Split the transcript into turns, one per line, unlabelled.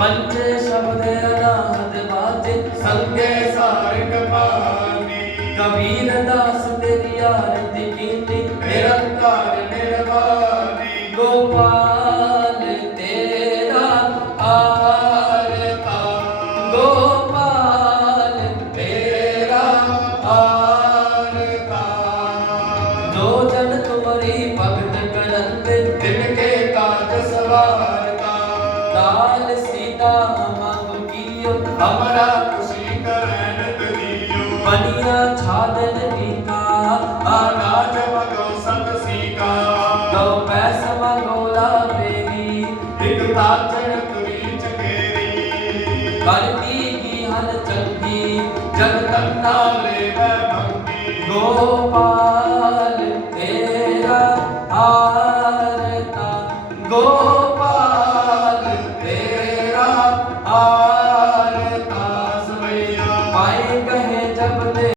ਪੰਚੇ ਸ਼ਬਦ ਅਨਾਹਦ ਬਾਜੇ ਸੰਗੇ
ਸਾਰਿਕ ਪਾਨੀ
ਕਬੀਰ ਦਾਸ ਤੇਰੀ ਆਰਤੀ ਕੀਤੀ,
ਨਿਰੰਕਾਰ ਨਿਰਵਾਣੀ।
ਗੋਪਾਲ ਤੇਰਾ ਆਰਤਾ। ਗੋਪਾਲ ਤੇਰਾ
ਆਰਤਾ।
ਜੋ ਜਨ ਤੁਮਰੀ ਭਗਤ ਕਰੰਦੇ
ਦਿਨ
ਸੀਤਾ ਮੰਗ ਕੀਓ
ਹਮਰਾ ਖੁਸ਼ੀ ਕਰਨ ਤਦੀਓ
ਬਨੀਆ ਛਾਦਨ ਨੀਕਾ
ਆਕਾਜ ਮਗੋ ਸਤ ਸੀਕਾ।
ਗਉ ਪੈਸ ਮੰਗੋਲਾ ਮੇਰੀ।
ਇਕ ਤਾਚਣ ਤੁਰੀ ਚਕੇਰੀ
ਕਰਤੀ ਕੀ ਹਨ ਚੰਗੀ। ਜਗ ਕੰਨਾ
ਨਾਲੇ ਮੈਂ ਭੰਗੀ।
ਗੋਪਾਲ ਤੇਰਾ ਆਰਤਾ
ਸਵਈਆ
ਪਾਏ ਗਏ